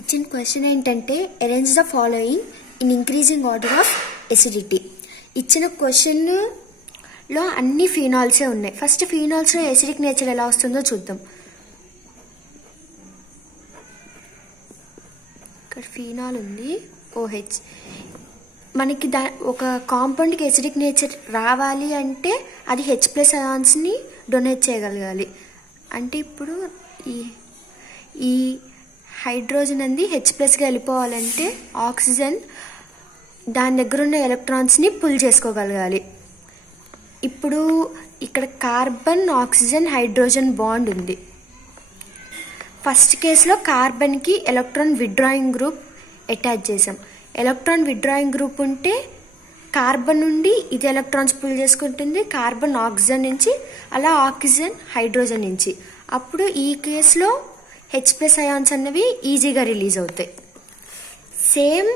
ఇచ్చిన క్వశ్చన్ ఏంటంటే arrange the following in increasing order of acidity. ఇచ్చిన క్వశ్చన్ లో అన్ని ఫీనాల్సే ఉన్నాయి. ఫస్ట్ ఫీనాల్స్ లో ఎసిడిక్ నేచర్ ఎలా వస్తుందో చూద్దాం. ఇక్కడ ఫీనాల్ ఉంది, OH. మనకి ఒక కాంపౌండ్కి ఎసిడిక్ నేచర్ రావాలి అంటే అది H+ అయాన్స్ని డొనేట్ చేయగలగాలి. అంటే ఇప్పుడు ఈ హైడ్రోజన్ అనేది H+గా వెళ్ళిపోవాలంటే ఆక్సిజన్ దాని దగ్గర ఉన్న ఎలక్ట్రాన్స్ని పుల్ చేసుకోగలగాలి. ఇప్పుడు ఇక్కడ కార్బన్, ఆక్సిజన్, హైడ్రోజన్ బాండ్ ఉంది. ఫస్ట్ కేసులో కార్బన్కి ఎలక్ట్రాన్ విత్డ్రాయింగ్ గ్రూప్ అటాచ్ చేసాం. ఎలక్ట్రాన్ విత్డ్రాయింగ్ గ్రూప్ ఉంటే కార్బన్ నుండి ఇది ఎలక్ట్రాన్స్ పుల్ చేసుకుంటుంది, కార్బన్ ఆక్సిజన్ నుంచి, అలా ఆక్సిజన్ హైడ్రోజన్ నుంచి. అప్పుడు ఈ కేసులో H+ అయాన్స్ అన్నవి ఈజీగా రిలీజ్ అవుతాయి. Same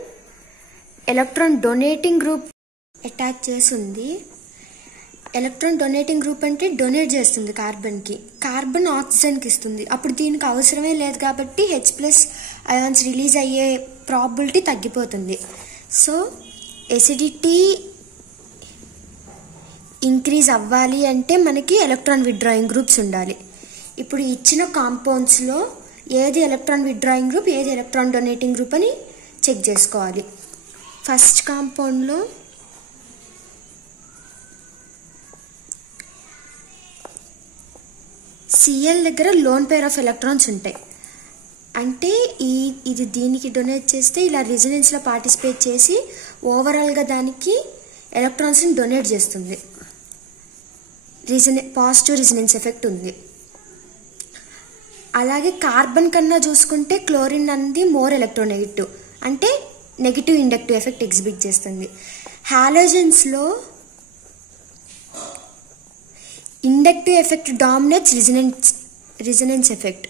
electron donating group attach చేసి ఉంది. ఎలక్ట్రాన్ డొనేటింగ్ గ్రూప్ అంటే డొనేట్ చేస్తుంది కార్బన్కి, కార్బన్ ఆక్సిజన్కి ఇస్తుంది. అప్పుడు దీనికి అవసరమే లేదు కాబట్టి H+ అయాన్స్ రిలీజ్ అయ్యే ప్రాబిలిటీ తగ్గిపోతుంది. సో ఎసిడిటీ ఇంక్రీజ్ అవ్వాలి అంటే మనకి ఎలక్ట్రాన్ విత్డ్రాయింగ్ గ్రూప్స్ ఉండాలి. ఇప్పుడు ఇచ్చిన కాంపౌండ్స్లో ఏది ఎలక్ట్రాన్ విత్డ్రాయింగ్ గ్రూప్, ఏది ఎలక్ట్రాన్ డొనేటింగ్ గ్రూప్ అని చెక్ చేసుకోవాలి. ఫస్ట్ కాంపౌండ్లో Cl దగ్గర లోన్ పేర్ ఆఫ్ ఎలక్ట్రాన్స్ ఉంటాయి. అంటే ఇది దీనికి డొనేట్ చేస్తే ఇలా రిజనెన్స్లో పార్టిసిపేట్ చేసి ఓవరాల్గా దానికి ఎలక్ట్రాన్స్ని డొనేట్ చేస్తుంది. పాజిటివ్ రిజనెన్స్ ఎఫెక్ట్ ఉంది. అలాగే కార్బన్ కన్నా చూసుకుంటే క్లోరిన్ అనేది మోర్ ఎలక్ట్రోనెగటివ్, అంటే నెగిటివ్ ఇండక్టివ్ ఎఫెక్ట్ ఎగ్జిబిట్ చేస్తుంది. హాలోజన్స్లో inductive effect dominates resonance effect.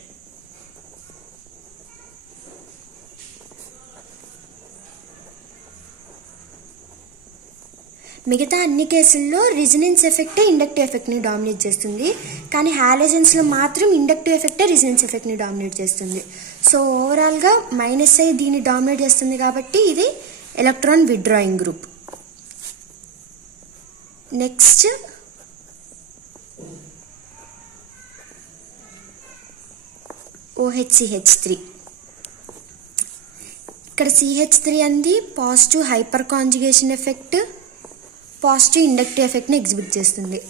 మిగతా అన్ని కేసుల్లో రిజనెన్స్ ఎఫెక్టే ఇండక్టివ్ ఎఫెక్ట్ని డామినేట్ చేస్తుంది, కానీ హాలోజన్స్లో మాత్రం ఇండక్టివ్ ఎఫెక్టే రిజనెన్స్ ఎఫెక్ట్ని డామినేట్ చేస్తుంది. సో ఓవరాల్గా -I దీన్ని డామినేట్ చేస్తుంది కాబట్టి ఇది electron withdrawing group. Next OHCH3. ఇక్కడ CH3 అనేది positive hyperconjugation effect, positive inductive ఎఫెక్ట్ని ఎగ్జిబిట్ చేస్తుంది.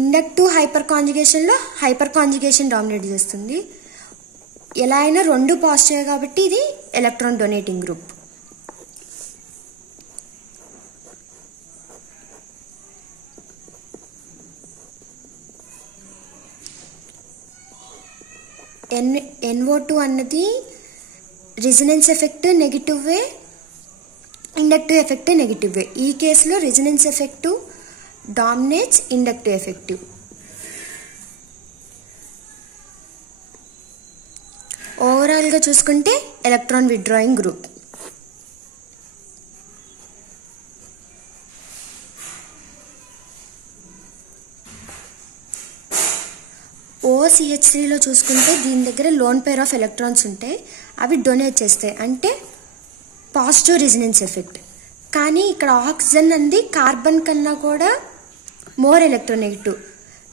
ఇండక్టివ్ హైపర్ కాంజుగేషన్లో హైపర్ కాంజుగేషన్ డామినేట్ చేస్తుంది. ఎలా అయినా రెండు పాజిటివ్ కాబట్టి ఇది ఎలక్ట్రాన్ డొనేటింగ్ గ్రూప్. NO2 అన్నది రిజనెన్స్ ఎఫెక్ట్ నెగిటివే, ఇండక్టివ్ ఎఫెక్ట్ నెగిటివే. ఈ కేసులో resonance effect dominates inductive effective. ఓవరాల్గా చూసుకుంటే ఎలక్ట్రాన్ విత్డ్రాయింగ్ గ్రూప్. OCH3లో చూసుకుంటే దీని దగ్గర లోన్ పేర్ ఆఫ్ ఎలక్ట్రాన్స్ ఉంటాయి, అవి డొనేట్ చేస్తాయి, అంటే పాజిటివ్ రిజనెన్స్ ఎఫెక్ట్. కానీ ఇక్కడ ఆక్సిజన్ అనేది కార్బన్ కన్నా కూడా మోర్ ఎలక్ట్రోనెగటివ్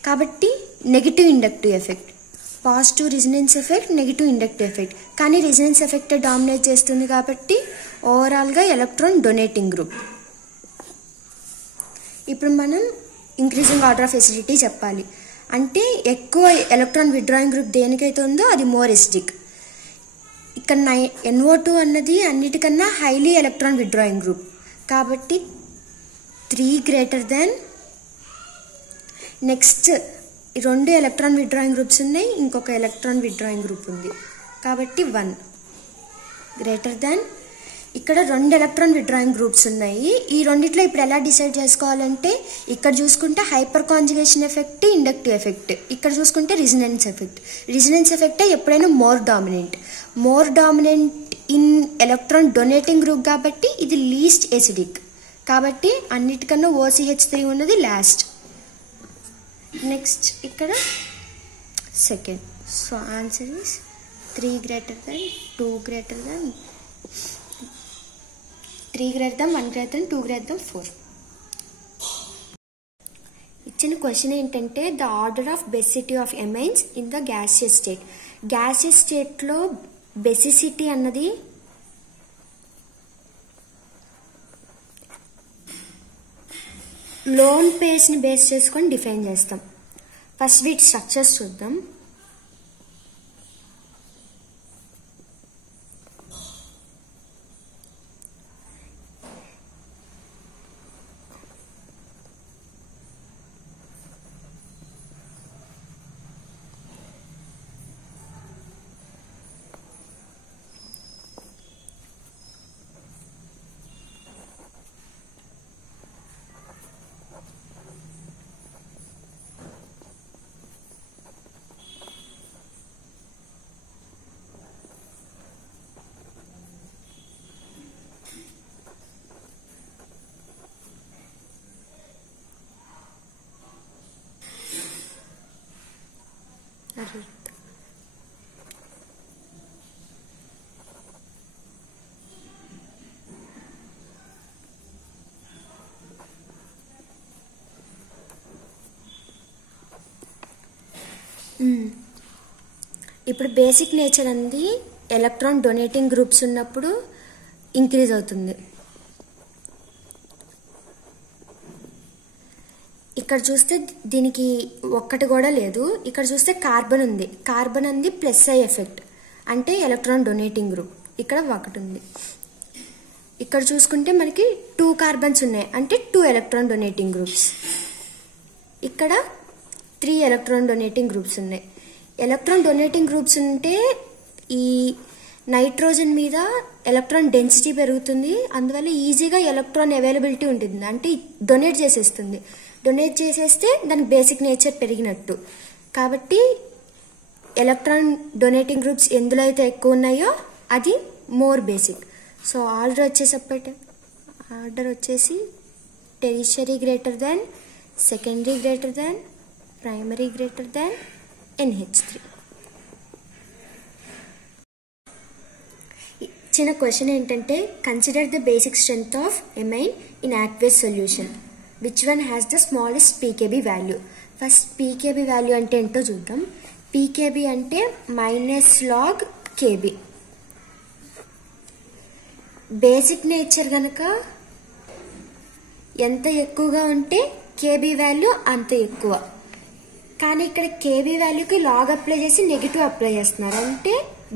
కాబట్టి negative inductive effect. Positive resonance effect, negative inductive effect, కానీ రిజనెన్స్ ఎఫెక్ట్ డామినేట్ చేస్తుంది కాబట్టి ఓవరాల్గా ఎలక్ట్రాన్ డొనేటింగ్ గ్రూప్. ఇప్పుడు మనం ఇంక్రీజింగ్ ఆర్డర్ ఆఫ్ ఎసిడిటీ చెప్పాలి. అంటే ఎక్కువ ఎలక్ట్రాన్ విత్డ్రాయింగ్ గ్రూప్ దేనికైతే ఉందో అది మోర్ ఎసిడిక్. ఇక్కడ NO2 అన్నది అన్నిటికన్నా హైలీ ఎలక్ట్రాన్ విత్డ్రాయింగ్ గ్రూప్ కాబట్టి 3 నెక్స్ట్ 2 ఎలక్ట్రాన్ విత్డ్రాయింగ్ గ్రూప్స్ ఉన్నాయి, ఇంకొక ఎలక్ట్రాన్ విత్డ్రాయింగ్ గ్రూప్ ఉంది కాబట్టి 1 ఇక్కడ 2 ఎలక్ట్రాన్ విత్డ్రాయింగ్ గ్రూప్స్ ఉన్నాయి. ఈ రెండిట్లో ఇప్పుడు ఎలా డిసైడ్ చేసుకోవాలంటే ఇక్కడ చూసుకుంటే hyper conjugation effect, inductive effect, ఇక్కడ చూసుకుంటే రిజనెన్స్ ఎఫెక్ట్. రిజనెన్స్ ఎఫెక్టే ఎప్పుడైనా more dominant in electron donating group కాబట్టి ఇది లీస్ట్ ఎసిడిక్ కాబట్టి అన్నిటికన్నా OCH3 ఉన్నది లాస్ట్. నెక్స్ట్ ఇక్కడ second. So answer is 3 greater than 2 greater than 3 greater than 1 greater than 2 greater than 4. ఇచ్చిన క్వశ్చన్ ఏంటంటే the order of basicity of amines in the gaseous state. Gaseous స్టేట్లో basicity అన్నది lone పేర్స్ని base చేసుకొని define చేస్తాం. First వీటి structures చూద్దాం. ఇప్పుడు బేసిక్ నేచర్ అనేది ఎలక్ట్రాన్ డొనేటింగ్ గ్రూప్స్ ఉన్నప్పుడు ఇంక్రీజ్ అవుతుంది. ఇక్కడ చూస్తే దీనికి ఒక్కటి కూడా లేదు. ఇక్కడ చూస్తే కార్బన్ ఉంది. కార్బన్ అనేది ప్లస్ ఐ ఎఫెక్ట్ అంటే ఎలక్ట్రాన్ డొనేటింగ్ గ్రూప్. ఇక్కడ ఒకటి ఉంది. ఇక్కడ చూసుకుంటే మనకి 2 కార్బన్స్ ఉన్నాయి అంటే 2 ఎలక్ట్రాన్ డొనేటింగ్ గ్రూప్స్. ఇక్కడ 3 ఎలక్ట్రాన్ డొనేటింగ్ గ్రూప్స్ ఉన్నాయి. ఎలక్ట్రాన్ డొనేటింగ్ గ్రూప్స్ ఉంటే ఈ నైట్రోజన్ మీద ఎలక్ట్రాన్ డెన్సిటీ పెరుగుతుంది. అందువల్ల ఈజీగా ఎలక్ట్రాన్ అవైలబిలిటీ ఉంటుంది. అంటే డొనేట్ చేసేస్తుంది. డొనేట్ చేసేస్తే దానికి బేసిక్ నేచర్ పెరిగినట్టు. కాబట్టి ఎలక్ట్రాన్ డొనేటింగ్ గ్రూప్స్ ఎందులో అయితే ఎక్కువ ఉన్నాయో అది మోర్ బేసిక్. సో ఆర్డర్ వచ్చేసి tertiary greater than, secondary greater than, primary greater than NH3. చిన్న క్వశ్చన్ ఏంటంటే consider the basic strength of amine in aqueous solution. Which one has the smallest PKB value? First PKB value అంటే ఏంటో చూద్దాం. PKB అంటే -log KB. Basic nature గనక ఎంత ఎక్కువగా ఉంటే కేబీ వాల్యూ అంత ఎక్కువ. కానీ ఇక్కడ కేబీ వాల్యూకి లాగ్ అప్లై చేసి నెగిటివ్ అప్లై చేస్తున్నారు అంటే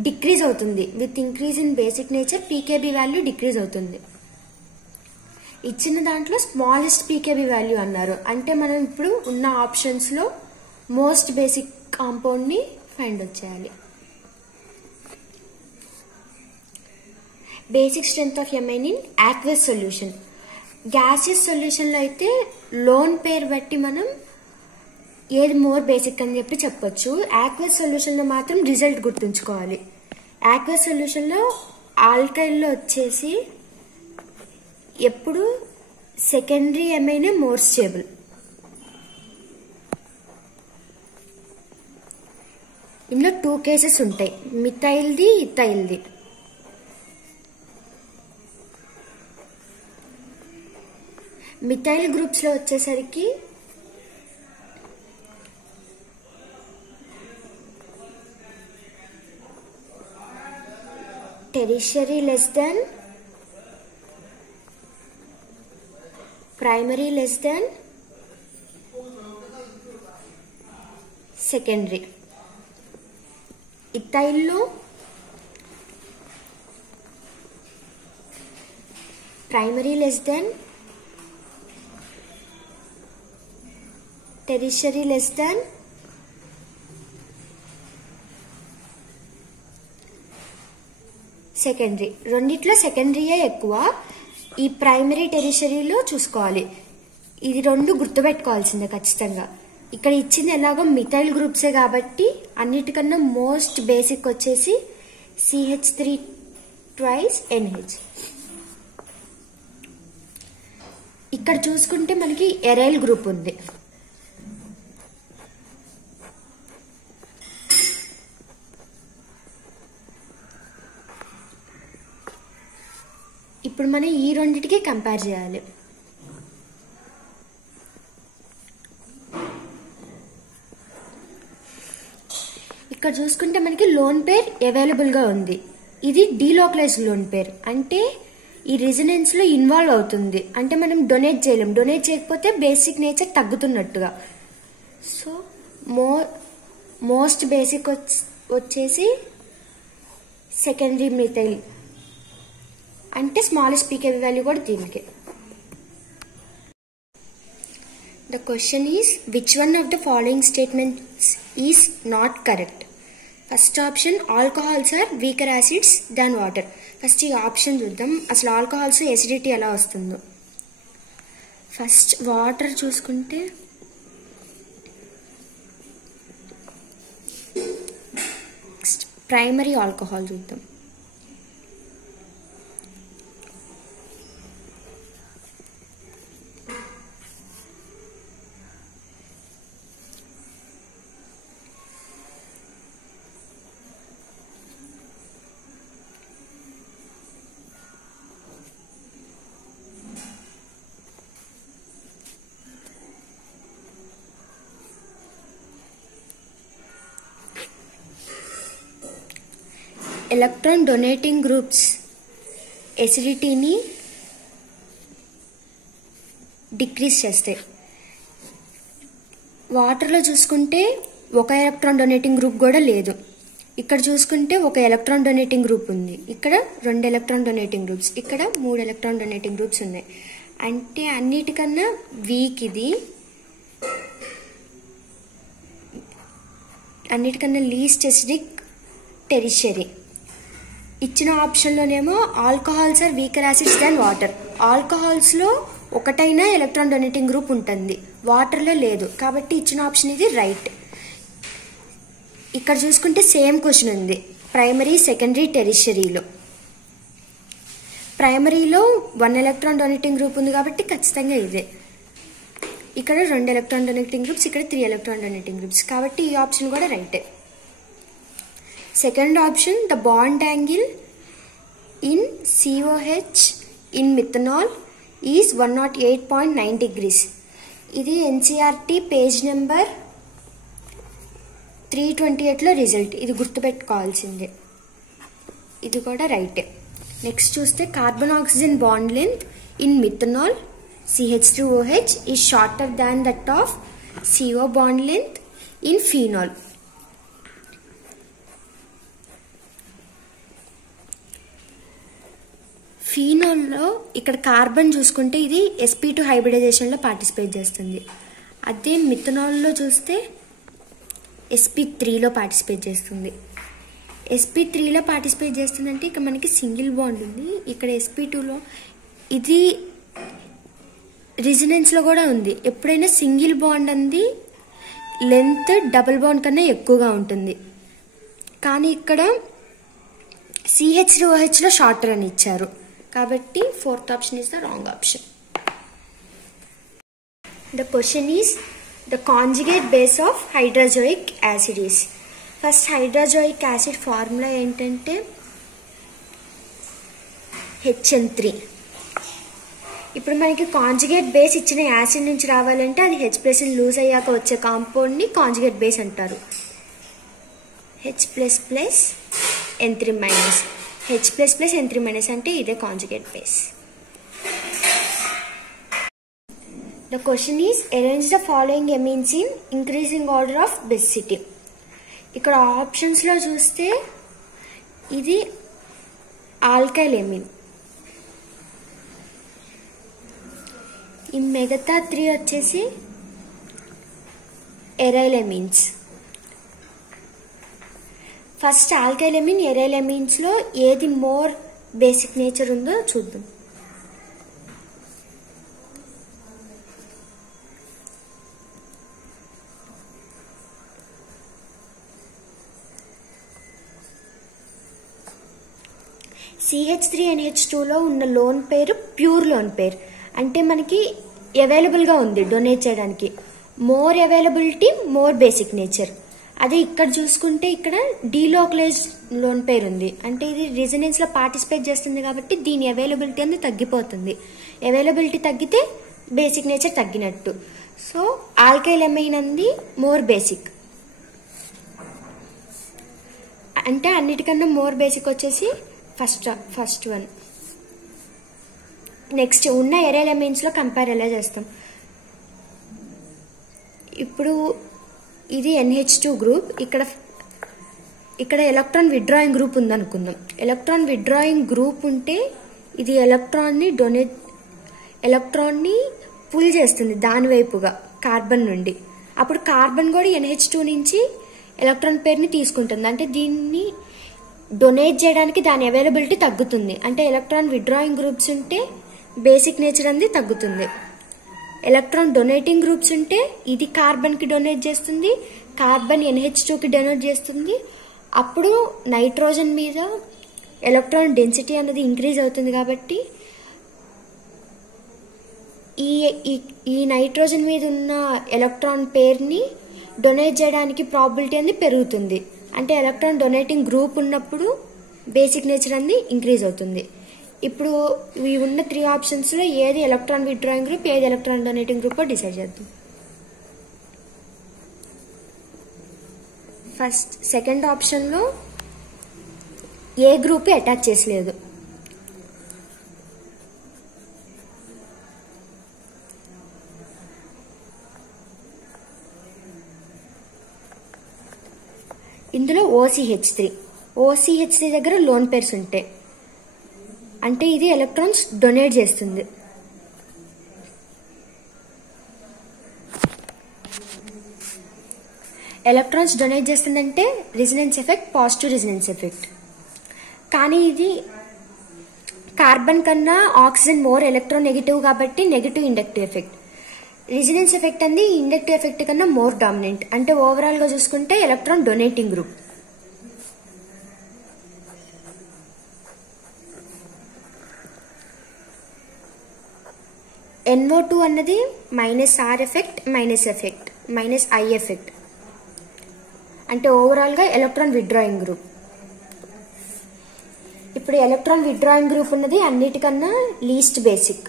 డిక్రీజ్ అవుతుంది. With increase in basic nature PKB value decrease అవుతుంది. ఇచ్చిన దాంట్లో స్మాలెస్ట్ పీకేబీ వాల్యూ అన్నారు అంటే మనం ఇప్పుడు ఉన్న ఆప్షన్స్ లో మోస్ట్ బేసిక్ కాంపౌండ్ ని ఫైండ్ అవుట్ చేయాలి. Basic strength of amine in aqueous solution. Gaseous solution లో అయితే లోన్ పేర్ బట్టి మనం ఏది మోర్ బేసిక్ అని చెప్పి చెప్పొచ్చు. aqueous సొల్యూషన్ లో మాత్రం రిజల్ట్ గుర్తుంచుకోవాలి. aqueous సొల్యూషన్ లో ఆల్కైల్ లో వచ్చేసి ఎప్పుడు సెకండరీ ఎమైన్ మోర్ స్టేబుల్. ఇందులో 2 కేసెస్ ఉంటాయి, మిథైల్ది, ఇథైల్ది. మిథైల్ గ్రూప్స్ లో వచ్చేసరికి tertiary less than, primary less than, secondary. ఇథైల్లో primary less than, tertiary less than, secondary. రెండిట్లో సెకండరీయే ఎక్కువ. ఈ ప్రైమరీ టెరిషరీలో చూసుకోవాలి. ఇది రెండు గుర్తుపెట్టుకోవాల్సిందే ఖచ్చితంగా. ఇక్కడ ఇచ్చింది ఎలాగో మిథైల్ గ్రూప్సే కాబట్టి అన్నిటికన్నా మోస్ట్ బేసిక్ వచ్చేసి CH3 twice NH. ఇక్కడ చూసుకుంటే మనకి ఎరైల్ గ్రూప్ ఉంది. ఇప్పుడు మనం ఈ రెండిటికి కంపేర్ చేయాలి. ఇక్కడ చూసుకుంటే మనకి లోన్ పేర్ అవైలబుల్గా ఉంది. ఇది డీలోకలైజ్డ్ లోన్ పేర్, అంటే ఈ రెసిడెన్స్లో ఇన్వాల్వ్ అవుతుంది, అంటే మనం డొనేట్ చేయలేం. డొనేట్ చేయకపోతే బేసిక్ నేచర్ తగ్గుతున్నట్టుగా. సో మోస్ట్ బేసిక్ వచ్చేసి సెకండరీ మిథైల్, అంటే స్మాలెస్ట్ పీకేవీ వాల్యూ కూడా దీనికి. The question is, which one of the following statements is not correct? First option, alcohols are weaker acids than water. First ఈ option చూద్దాం, అసలు alcohols acidity ఎలా వస్తుందో. First water చూసుకుంటే primary alcohol చూద్దాం. Electron donating groups ఎసిడిటీని decrease చేస్తాయి. వాటర్లో చూసుకుంటే ఒక ఎలక్ట్రాన్ డొనేటింగ్ గ్రూప్ కూడా లేదు. ఇక్కడ చూసుకుంటే ఒక ఎలక్ట్రాన్ డొనేటింగ్ గ్రూప్ ఉంది, ఇక్కడ 2 ఎలక్ట్రాన్ డొనేటింగ్ గ్రూప్స్, ఇక్కడ 3 ఎలక్ట్రాన్ డొనేటింగ్ గ్రూప్స్ ఉన్నాయి. అంటే అన్నిటికన్నా వీక్ ఇది, అన్నిటికన్నా లీస్ట్ ఎసిడిక్ టెరిషరీ. ఇచ్చిన ఆప్షన్లోనేమో alcohols are weaker acids than water. ఆల్కహాల్స్లో ఒకటైనా ఎలక్ట్రాన్ డొనేటింగ్ గ్రూప్ ఉంటుంది, వాటర్లో లేదు, కాబట్టి ఇచ్చిన ఆప్షన్ ఇది రైట్. ఇక్కడ చూసుకుంటే సేమ్ క్వశ్చన్ ఉంది ప్రైమరీ, సెకండరీ, టెరిషరీలో. ప్రైమరీలో 1 ఎలక్ట్రాన్ డొనేటింగ్ గ్రూప్ ఉంది కాబట్టి ఖచ్చితంగా ఇదే. ఇక్కడ 2 ఎలక్ట్రాన్ డొనేటింగ్ గ్రూప్స్, ఇక్కడ 3 ఎలక్ట్రాన్ డొనేటింగ్ గ్రూప్స్, కాబట్టి ఈ ఆప్షన్ కూడా రైటే. Second option, the bond angle in COH in methanol is 108.9 degrees. ఇది NCERT పేజ్ నెంబర్ 328లో రిజల్ట్, ఇది గుర్తుపెట్టుకోవాల్సిందే. ఇది కూడా రైటే. నెక్స్ట్ చూస్తే carbon oxygen bond length in methanol CH2OH is shorter than that of CO bond length in phenol. ఫీనాల్లో ఇక్కడ carbon చూసుకుంటే ఇది sp2 హైబ్రిడైజేషన్లో participate చేస్తుంది. అదే మిథనాల్లో చూస్తే sp3లో పార్టిసిపేట్ చేస్తుంది. sp3లో పార్టిసిపేట్ చేస్తుందంటే ఇక మనకి సింగిల్ బాండ్ ఉంది, ఇక్కడ sp2లో ఇది రెసిడెన్స్లో కూడా ఉంది. ఎప్పుడైనా సింగిల్ బాండ్ అంది లెంత్ డబుల్ బాండ్ కన్నా ఎక్కువగా ఉంటుంది, కానీ ఇక్కడ CH2OHలో షార్టర్ అని ఇచ్చారు, కాబట్టి fourth option is the wrong option. The question is, the conjugate base of hydrozoic acid is. First hydrozoic acid formula ఏంటంటే HN3. ఇప్పుడు మనకి కాంజుగేట్ బేస్ ఇచ్చిన యాసిడ్ నుంచి రావాలంటే అది H+ లూజ్ అయ్యాక వచ్చే కాంపౌండ్ని కాంజుగేట్ బేస్ అంటారు. H++N3-. H++N3- అంటే ఇదే conjugate base. The question is, arrange the following amines in increasing order of basicity. ఇక్కడ ఆప్షన్స్లో చూస్తే ఇది ఆల్కైల్ ఎమిన్, ఈ మిగతా 3 వచ్చేసి aryl amines. First alkyl amine, aryl ఎమిన్స్లో ఏది మోర్ బేసిక్ నేచర్ ఉందో చూద్దాం. CH3NH2లో ఉన్న లోన్ పేరు ప్యూర్ లోన్ పేర్, అంటే మనకి అవైలబుల్గా ఉంది డొనేట్ చేయడానికి. More availability, more basic nature. అదే ఇక్కడ చూసుకుంటే ఇక్కడ డీలోకలైజ్ లోన్ పేర్ ఉంది, అంటే ఇది రెసిడెన్స్ లో పార్టిసిపేట్ చేస్తుంది కాబట్టి దీని అవైలబిలిటీ అనేది తగ్గిపోతుంది. అవైలబిలిటీ తగ్గితే బేసిక్ నేచర్ తగ్గినట్టు. సో ఆల్కైల్ ఎమైన్ అంది మోర్ బేసిక్, అంటే అన్నిటికన్నా మోర్ బేసిక్ వచ్చేసి ఫస్ట్ వన్. నెక్స్ట్ ఉన్న ఎరైల్ ఎమైన్స్ లో కంపేర్ ఎలా చేస్తాం. ఇప్పుడు ఇది NH2 గ్రూప్, ఇక్కడ ఎలక్ట్రాన్ విత్డ్రాయింగ్ గ్రూప్ ఉందనుకుందాం. ఎలక్ట్రాన్ విత్డ్రాయింగ్ గ్రూప్ ఉంటే ఇది ఎలక్ట్రాన్ని పుల్ చేస్తుంది దాని వైపుగా కార్బన్ నుండి. అప్పుడు కార్బన్ కూడా NH2 నుంచి ఎలక్ట్రాన్ పేరుని తీసుకుంటుంది, అంటే దీన్ని డొనేట్ చేయడానికి దాని అవైలబిలిటీ తగ్గుతుంది. అంటే ఎలక్ట్రాన్ విత్డ్రాయింగ్ గ్రూప్స్ ఉంటే బేసిక్ నేచర్ అనేది తగ్గుతుంది. ఎలక్ట్రాన్ డొనేటింగ్ గ్రూప్స్ ఉంటే ఇది కార్బన్ కి డొనేట్ చేస్తుంది, కార్బన్ NH2 కి డొనేట్ చేస్తుంది. అప్పుడు నైట్రోజన్ మీద ఎలక్ట్రాన్ డెన్సిటీ అనేది ఇంక్రీజ్ అవుతుంది కాబట్టి ఈ నైట్రోజన్ మీద ఉన్న ఎలక్ట్రాన్ పేరుని డొనేట్ చేయడానికి ప్రాబిలిటీ అనేది పెరుగుతుంది. అంటే ఎలక్ట్రాన్ డొనేటింగ్ గ్రూప్ ఉన్నప్పుడు బేసిక్ నేచర్ అనేది ఇంక్రీజ్ అవుతుంది. ఇప్పుడు ఈ ఉన్న 3 ఆప్షన్స్ లో ఏది ఎలక్ట్రాన్ విత్డ్రాయింగ్ గ్రూప్, ఏది ఎలక్ట్రాన్ డొనేటింగ్ గ్రూప్ డిసైడ్ చేద్దాం. సెకండ్ ఆప్షన్ లో ఏ గ్రూప్ అటాచ్ చేసలేదు. ఇందులో OCH3 దగ్గర లోన్ పేర్స్ ఉంటాయి, అంటే ఇది ఎలక్ట్రాన్స్ డొనేట్ చేస్తుంది. ఎలక్ట్రాన్స్ డొనేట్ చేస్తుందంటే resonance effect, positive resonance effect. కానీ ఇది కార్బన్ కన్నా ఆక్సిజన్ మోర్ ఎలక్ట్రాన్ నెగిటివ్ కాబట్టి negative inductive effect. Resonance effect అనేది ఇండక్టివ్ ఎఫెక్ట్ కన్నా మోర్ డామినెంట్, అంటే ఓవరాల్ గా చూసుకుంటే ఎలక్ట్రాన్ డొనేటింగ్ గ్రూప్. NO2 అన్నది -R ఎఫెక్ట్, -I ఎఫెక్ట్, అంటే ఓవరాల్ గా ఎలక్ట్రాన్ విత్డ్రాయింగ్ గ్రూప్. ఇప్పుడు ఎలక్ట్రాన్ విత్డ్రాయింగ్ గ్రూప్ ఉన్నది అన్నిటికన్నా least basic.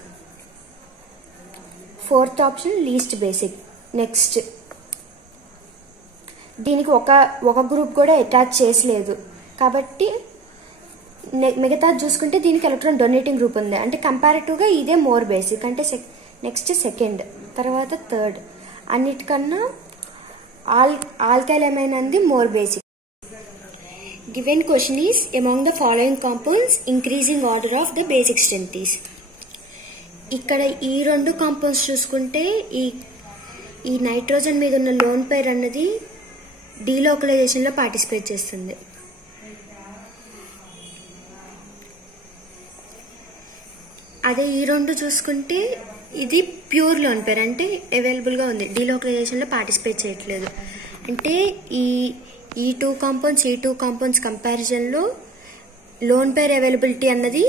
Fourth option least basic. Next దీనికి ఒక గ్రూప్ కూడా అటాచ్ చేసలేదు కాబట్టి మిగతా చూసుకుంటే దీనికి ఎలక్ట్రాన్ డొనేటింగ్ గ్రూప్ ఉంది, అంటే కంపారిటివ్ గా ఇదే మోర్ బేసిక్. అంటే నెక్స్ట్ సెకండ్, తర్వాత థర్డ్. అన్నిటికన్నా ఆల్కైల్ ఎమైన్ అనేది more basic. Given question is among the following compounds increasing order of the basic strength is. ఇక్కడ ఈ 2 కాంపౌండ్స్ చూసుకుంటే ఈ నైట్రోజన్ మీద ఉన్న లోన్ పేర్ అన్నది డీలోకలైజేషన్ లో పార్టిసిపేట్ చేస్తుంది. అదే ఈ 2 చూసుకుంటే ఇది ప్యూర్ లోన్ పేర్, అంటే అవైలబుల్ గా ఉంది, డీలోకలైజేషన్ లో పార్టిసిపేట్ చేయట్లేదు. అంటే ఈ 2 కాంపౌండ్స్ కంపారిజన్ లో లోన్ పేర్ అవైలబిలిటీ అన్నది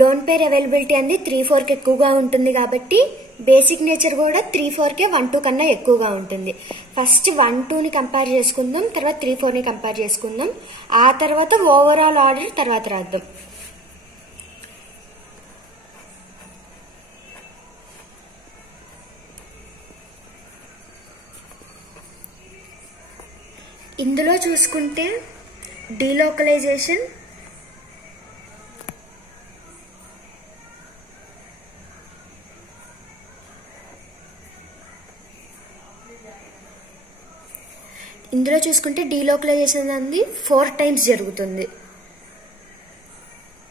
లోన్ పేర్ అవైలబిలిటీ అనేది 3-4 కి ఎక్కువగా ఉంటుంది కాబట్టి బేసిక్ నేచర్ కూడా 3-4 కే 1-2 కన్నా ఎక్కువగా ఉంటుంది. ఫస్ట్ 1-2 ని కంపేర్ చేసుకుందాం, తర్వాత 3-4 ని కంపేర్ చేసుకుందాం, ఆ తర్వాత ఓవరాల్ ఆర్డర్ తర్వాత రాద్దాం. ఇందులో చూసుకుంటే డీలోకలైజేషన్ అనేది 4 times జరుగుతుంది.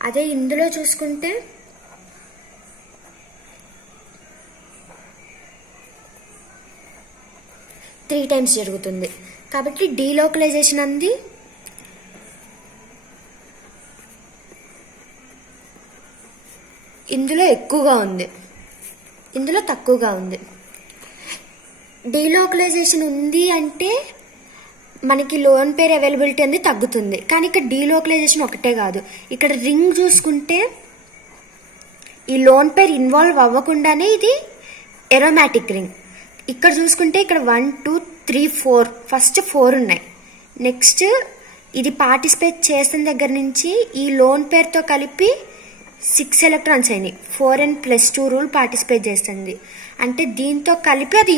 అదే ఇందులో చూసుకుంటే త్రీ టైమ్స్ జరుగుతుంది. కాబట్టి డీలోకలైజేషన్ అనేది ఇందులో ఎక్కువగా ఉంది, ఇందులో తక్కువగా ఉంది. డీలోకలైజేషన్ ఉంది అంటే మనకి లోన్ పేర్ అవైలబిలిటీ అనేది తగ్గుతుంది. కానీ ఇక్కడ డీలోకలైజేషన్ ఒకటే కాదు, ఇక్కడ రింగ్ చూసుకుంటే ఈ లోన్ పేర్ ఇన్వాల్వ్ అవ్వకుండానే ఇది ఎరోమాటిక్ రింగ్. ఇక్కడ చూసుకుంటే ఇక్కడ 1 2 3 4 ఫస్ట్ 4 ఉన్నాయి. నెక్స్ట్ ఇది పార్టిసిపేట్ చేసిన దగ్గర నుంచి ఈ లోన్ పేరుతో కలిపి 6 ఎలక్ట్రాన్స్ అయినాయి. 4n+2 రూల్ పార్టిసిపేట్ చేస్తుంది. అంటే దీంతో కలిపి అది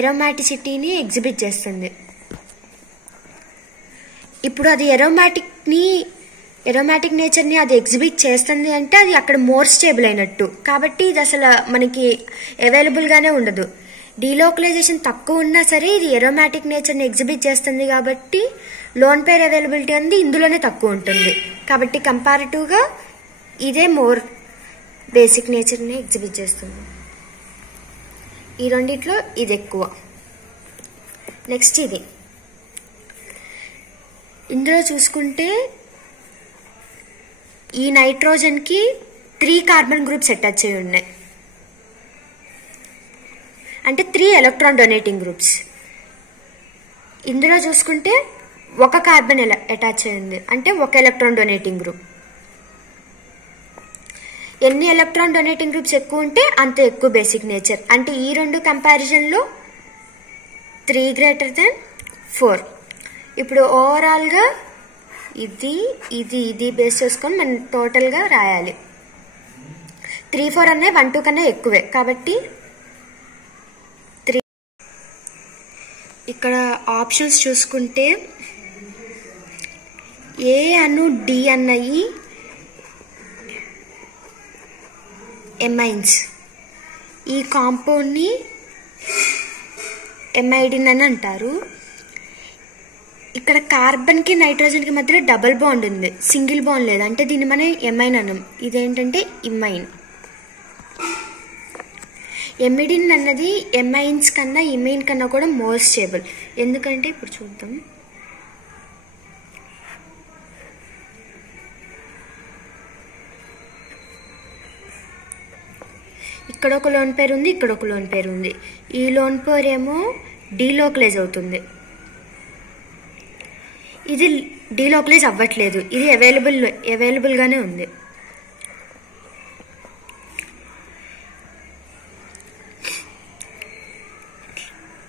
ఎరోమాటిసిటీని ఎగ్జిబిట్ చేస్తుంది. ఇప్పుడు అది ఎరోమాటిక్ నేచర్ని అది ఎగ్జిబిట్ చేస్తుంది అంటే అది అక్కడ మోర్ స్టేబుల్ అయినట్టు. కాబట్టి ఇది అసలు మనకి అవైలబుల్గానే ఉండదు. డీలోకలైజేషన్ తక్కువ ఉన్నా సరే ఇది ఎరోమాటిక్ నేచర్ని ఎగ్జిబిట్ చేస్తుంది కాబట్టి లోన్ పేర్ అవైలబిలిటీ అనేది ఇందులోనే తక్కువ ఉంటుంది. కాబట్టి కంపారిటివ్గా ఇదే మోర్ బేసిక్ నేచర్ని ఎగ్జిబిట్ చేస్తుంది. ఈ రెండిట్లో ఇది ఎక్కువ. నెక్స్ట్ ఇది ఇందులో చూసుకుంటే ఈ నైట్రోజన్కి 3 కార్బన్ గ్రూప్స్ అటాచ్ అయి ఉన్నాయి. అంటే 3 ఎలక్ట్రాన్ డొనేటింగ్ గ్రూప్స్. ఇందులో చూసుకుంటే 1 కార్బన్ అటాచ్ అయింది. అంటే 1 ఎలక్ట్రాన్ డొనేటింగ్ గ్రూప్. ఎన్ని ఎలక్ట్రాన్ డొనేటింగ్ గ్రూప్స్ ఎక్కువ ఉంటే అంత ఎక్కువ బేసిక్ నేచర్. అంటే ఈ రెండు కంపారిజన్లో 3 > 4. ఇప్పుడు ఓవరాల్గా ఇది బేస్ చేసుకొని మనం టోటల్గా రాయాలి. 3 4 అనే 1 2 కన్నా ఎక్కువే కాబట్టి 3. ఇక్కడ ఆప్షన్స్ చూసుకుంటే ఏ అను డి అన్నవి ఎమైన్స్. ఈ కాంపౌండ్ని ఎమైడిన్ అని అంటారు. ఇక్కడ కార్బన్కి నైట్రోజన్కి మధ్యలో డబుల్ బాండ్ ఉంది, సింగిల్ బాండ్ లేదు. అంటే దీన్ని మనం ఎమైన్ అన్నాం. ఇదేంటంటే ఇమైన్. ఎమిడిన్ అన్నది ఎమైన్స్ కన్నా ఇమైన్ కన్నా కూడా మోర్ స్టేబుల్. ఎందుకంటే ఇప్పుడు చూద్దాం. ఇక్కడ ఒక లోన్ పేరు ఉంది, ఇక్కడ ఒక లోన్ పేరు ఉంది. ఈ లోన్ పేరు ఏమో డీలోకలైజ్ అవుతుంది, ఇది డీలోకలైజ్ అవ్వట్లేదు. ఇది అవైలబుల్గానే ఉంది.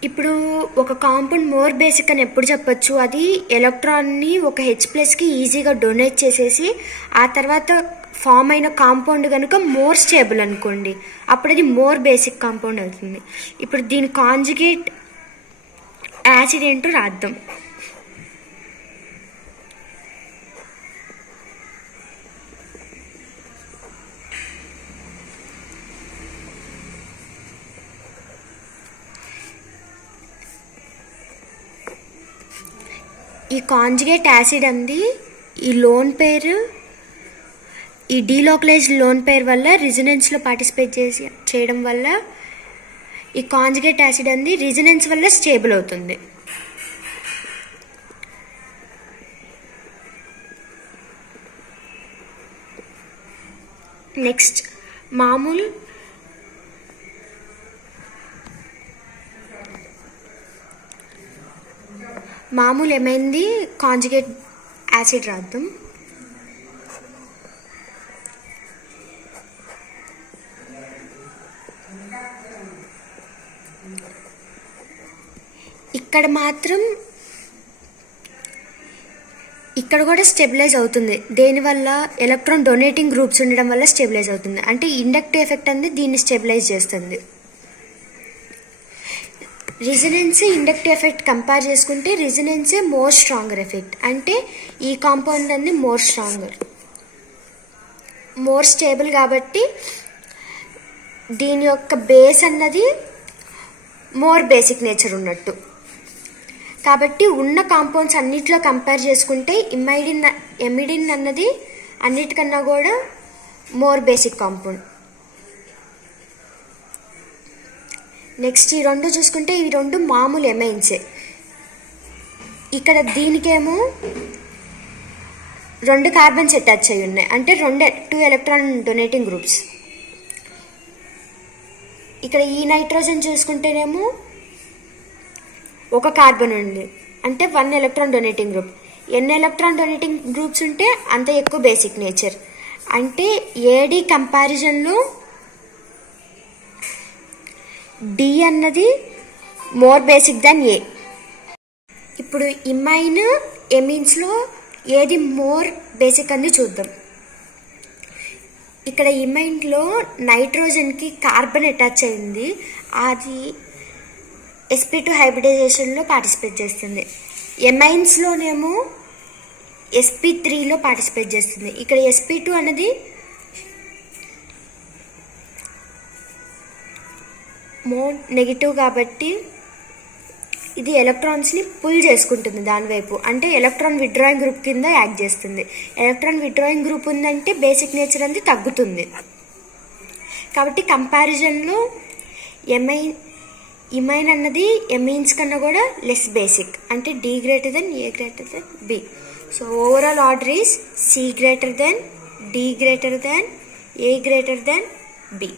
ఇప్పుడు ఒక కాంపౌండ్ మోర్ బేసిక్ అని ఎప్పుడు చెప్పొచ్చు? అది ఎలక్ట్రాన్ని ఒక H+కి ఈజీగా డొనేట్ చేసేసి ఆ తర్వాత ఫామ్ అయిన కాంపౌండ్ కనుక మోర్ స్టేబుల్ అనుకోండి, అప్పుడు అది మోర్ బేసిక్ కాంపౌండ్ అవుతుంది. ఇప్పుడు దీని కాంజుగేట్ యాసిడ్ ఏంటో రాద్దాం. ఈ కాంజుగేట్ యాసిడ్ అంది ఈ లోన్ పేరు, ఈ డీలోకలైజ్డ్ లోన్ పేర్ వల్ల రిజనెన్స్లో పార్టిసిపేట్ చేయడం వల్ల ఈ కాంజుగేట్ యాసిడ్ అంది రిజనెన్స్ వల్ల స్టేబుల్ అవుతుంది. నెక్స్ట్ మామూలు ఏమైంది కాంజుగేట్ యాసిడ్ రాద్దాం. ఇక్కడ మాత్రం ఇక్కడ కూడా స్టెబిలైజ్ అవుతుంది. దేనివల్ల? ఎలక్ట్రాన్ డొనేటింగ్ గ్రూప్స్ ఉండడం వల్ల స్టెబిలైజ్ అవుతుంది. అంటే ఇండక్టివ్ ఎఫెక్ట్ అనేది దీన్ని స్టెబిలైజ్ చేస్తుంది. రిజనెన్స్ ఇండక్టివ్ ఎఫెక్ట్ కంపేర్ చేసుకుంటే రిజనెన్సే మోర్ స్ట్రాంగర్ ఎఫెక్ట్. అంటే ఈ కాంపౌండ్ అనేది మోర్ స్ట్రాంగర్, మోర్ స్టేబుల్. కాబట్టి దీని యొక్క బేస్ అన్నది మోర్ బేసిక్ నేచర్ ఉన్నట్టు. కాబట్టి ఉన్న కాంపౌండ్స్ అన్నిట్లో కంపేర్ చేసుకుంటే ఎమిడిన్ అన్నది అన్నిటికన్నా కూడా మోర్ బేసిక్ కాంపౌండ్. నెక్స్ట్ ఈ రెండు చూసుకుంటే ఈ రెండు మామూలు ఎమైన్సే. ఇక్కడ దీనికేమో 2 కార్బన్స్ అటాచ్ అయి ఉన్నాయి. అంటే 2 ఎలక్ట్రాన్ డొనేటింగ్ గ్రూప్స్. ఇక్కడ ఈ నైట్రోజన్ చూసుకుంటేనేమో 1 కార్బన్ ఉంది. అంటే 1 ఎలక్ట్రాన్ డొనేటింగ్ గ్రూప్. ఎన్ని ఎలక్ట్రాన్ డొనేటింగ్ గ్రూప్స్ ఉంటే అంత ఎక్కువ బేసిక్ నేచర్. అంటే ఏడి కంపారిజన్లో డి అన్నది మోర్ బేసిక్ దాన్ ఏ. ఇప్పుడు ఇమైన్ ఎమీన్స్లో ఏది మోర్ బేసిక్ అని చూద్దాం. ఇక్కడ ఇమైన్లో నైట్రోజన్కి కార్బన్ అటాచ్ అయింది, అది sp2 హైబ్రిడైజేషన్లో పార్టిసిపేట్ చేస్తుంది. ఎమైన్స్లోనేమో sp3లో పార్టిసిపేట్ చేస్తుంది. ఇక్కడ sp2 అనేది మోర్ నెగిటివ్ కాబట్టి ఇది ఎలక్ట్రాన్స్ని పుల్ చేసుకుంటుంది దాని వైపు, అంటే ఎలక్ట్రాన్ విత్డ్రాయింగ్ గ్రూప్ కింద యాక్ట్ చేస్తుంది. ఎలక్ట్రాన్ విత్డ్రాయింగ్ గ్రూప్ ఉందంటే బేసిక్ నేచర్ అనేది తగ్గుతుంది. కాబట్టి కంపారిజన్లో ఇమైన్ అన్నది ఎమీన్స్ కన్నా కూడా లెస్ బేసిక్, అంటే D greater than A greater than B. So overall order is C greater than D greater than A greater than B.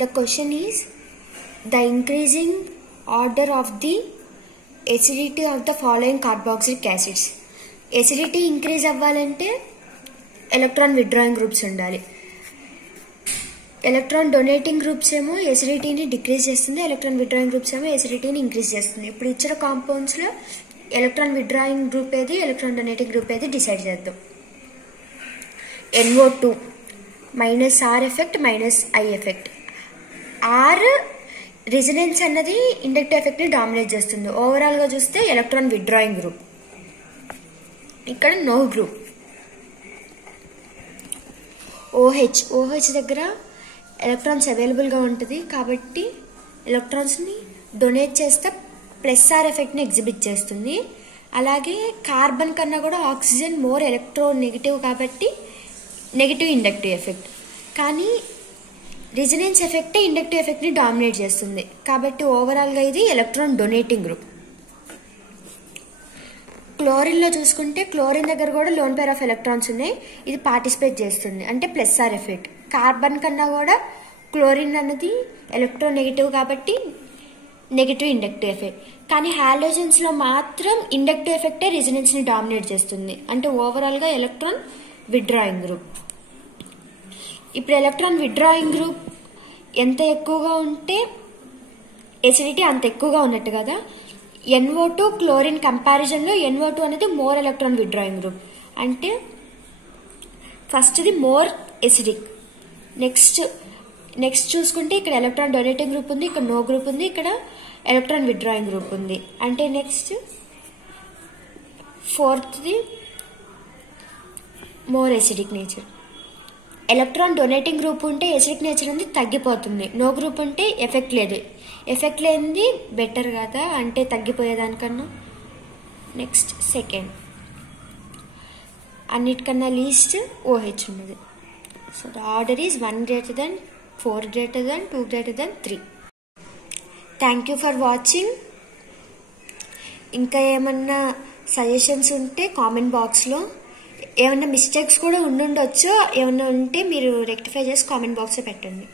The question is the increasing order of the acidity of the following carboxylic acids. Acidity increase అవ్వాలంటే electron withdrawing groups ఉండాలి. Electron donating groups ఏమో ఎసిడిటీని decrease చేస్తుంది, electron withdrawing groups ఏమో ఎసిడిటీని increase చేస్తుంది. ఇప్పుడు ఇచ్చిన కాంపౌండ్స్లో ఎలక్ట్రాన్ విత్డ్రాయింగ్ గ్రూప్ ఏది, ఎలక్ట్రాన్ డొనేటింగ్ గ్రూప్ ఏది డిసైడ్ చేద్దాం. NO2 minus R effect minus I effect. R resonance అన్నది ఇండక్టివ్ ఎఫెక్ట్ని డామినేట్ చేస్తుంది. ఓవరాల్గా చూస్తే ఎలక్ట్రాన్ విత్డ్రాయింగ్ గ్రూప్, ఇక్కడ నో గ్రూప్. OH దగ్గర ఎలక్ట్రాన్స్ అవైలబుల్గా ఉంటుంది కాబట్టి ఎలక్ట్రాన్స్ని డొనేట్ చేస్తే ప్లస్ ఆర్ ఎఫెక్ట్ని ఎగ్జిబిట్ చేస్తుంది. అలాగే కార్బన్ కన్నా కూడా ఆక్సిజన్ మోర్ ఎలక్ట్రో నెగిటివ్ కాబట్టి నెగిటివ్ ఇండక్టివ్ ఎఫెక్ట్, కానీ రెజొనెన్స్ ఎఫెక్టే ఇండక్టివ్ ఎఫెక్ట్ని డామినేట్ చేస్తుంది కాబట్టి ఓవరాల్గా ఇది ఎలక్ట్రాన్ డొనేటింగ్ గ్రూప్. క్లోరిన్లో చూసుకుంటే క్లోరిన్ దగ్గర కూడా లోన్ పేర్ ఆఫ్ ఎలక్ట్రాన్స్ ఉన్నాయి, ఇది పార్టిసిపేట్ చేస్తుంది అంటే ప్లస్ ఆర్ ఎఫెక్ట్. కార్బన్ కన్నా కూడా క్లోరిన్ అన్నది ఎలక్ట్రో నెగిటివ్ కాబట్టి నెగిటివ్ ఇండక్టివ్ ఎఫెక్ట్, కానీ హాలోజన్స్లో మాత్రం ఇండక్టివ్ ఎఫెక్టే రెజొనెన్స్ని డామినేట్ చేస్తుంది అంటే ఓవరాల్గా ఎలక్ట్రాన్ విత్డ్రాయింగ్ గ్రూప్. ఇప్పుడు ఎలక్ట్రాన్ విత్డ్రాయింగ్ గ్రూప్ ఎంత ఎక్కువగా ఉంటే ఎసిడిటీ అంత ఎక్కువగా ఉన్నట్టు కదా. NO2 క్లోరిన్ కంపారిజన్లో NO2 అనేది మోర్ ఎలక్ట్రాన్ విత్డ్రాయింగ్ గ్రూప్, అంటే ఫస్ట్ ఇది మోర్ ఎసిడిక్. నెక్స్ట్ చూసుకుంటే ఇక్కడ ఎలక్ట్రాన్ డొనేటింగ్ గ్రూప్ ఉంది, ఇక్కడ నో గ్రూప్ ఉంది, ఇక్కడ ఎలక్ట్రాన్ విత్డ్రాయింగ్ గ్రూప్ ఉంది, అంటే నెక్స్ట్ ఫోర్త్ది more acidic nature. Electron donating group ఉంటే ఎసిడిక్ నేచర్ అనేది తగ్గిపోతుంది, నో గ్రూప్ ఉంటే ఎఫెక్ట్ లేదు. ఎఫెక్ట్ లేనిది బెటర్ కదా, అంటే తగ్గిపోయేదానికన్నా. నెక్స్ట్ సెకండ్ అన్నిటికన్నా లీస్ట్ OH ఉన్నది. So the order is 1 greater than 4 greater than 2 greater than 3. Thank you for watching. ఇంకా ఏమన్నా సజెషన్స్ ఉంటే కామెంట్ బాక్స్లో, ఏమన్నా మిస్టేక్స్ కూడా ఉండుండొచ్చు, ఏమన్నా ఉంటే మీరు రెక్టిఫై చేసి కామెంట్ బాక్స్లో పెట్టండి.